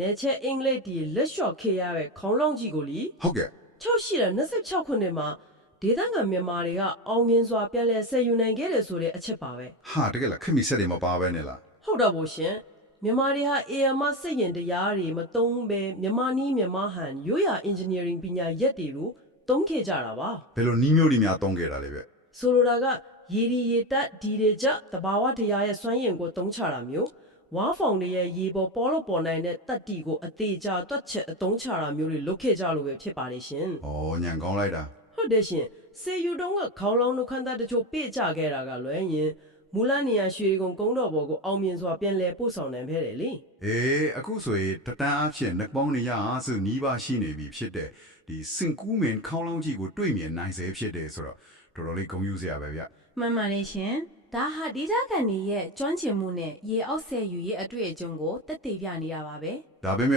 နေချက်အင်္ဂလိပ်တီလက်လျှော့ခေရရဲ့ခေါင်းလောင်းကြီးကိုလီ ဟုတ်ကဲ့ 6ရှိတဲ့26ခုနှစ်မှာဒေသခံမြန်မာတွေကအောင်မြင်စွာပြန်လည်ဆယ်ယူနိုင်ခဲ့တယ်ဆိုတဲ့အချက်ပါပဲ ဟာတကယ်လားခင်မီဆက်တွေမပါပဲနဲ့လား ဟုတ်တော့ဘို့ရှင်မြန်မာတွေဟာ AMR စိတ်ရင်တရားတွေမသုံးပဲမြန်မာနီးမြန်မာဟန်ရိုးရာ engineering ပညာရက်တွေကိုသုံးခဲ့ကြတာပါ ဘယ်လိုနီးမျိုးတွေများတုံးခဲ့တာလဲဗျ ဆိုလိုတာကရေဒီရေတက်ဒီတွေကြတဘာဝတရားရဲ့စွမ်းရင်ကိုသုံးချတာမျိုးဝါဖောင်တွေရဲ့ရေပေါ်ပေါ်လို့ပေါ်နိုင်တဲ့တက်တီကိုအသေးချာတွက်ချက်အသုံးချတာမျိုးတွေလုပ်ခဲ့ကြလို့ပဲဖြစ်ပါတယ်ရှင် ဩညံကောင်းလိုက်တာ ဟုတ်တယ်ရှင်စေယူတုံးကခေါင်းလောင်းတို့ခန်းသားတချို့ပြေကြခဲ့တာကလွယ်ရင်မူလနေရာရွှေကုံကုန်းတော်ဘော်ကိုအောင်မြင်စွာပြန်လည်ပို့ဆောင်နိုင်ခဲ့တယ်လေ အေးအခုဆိုရင်တတန်းအဖြစ်နှက်ပေါင်းနေရအားစုနီးပါးရှိနေပြီဖြစ်တဲ့ဒီစင်ကူးမင်ခေါင်းလောင်းကြီးကိုတွေ့မြင်နိုင်စေဖြစ်တယ်ဆိုတော့တော်တော်လေးဂုဏ်ယူစရာပဲဗျ မှန်ပါတယ်ရှင်ဒါဟာဒေသခံတွေရဲ့ကျွမ်းကျင်မှုနဲ့ရေအောက်ဆယ်ယူရေးအတွေ့အကြုံကိုတက်တည်ပြနေတာပါပဲ ဒါပေမဲ့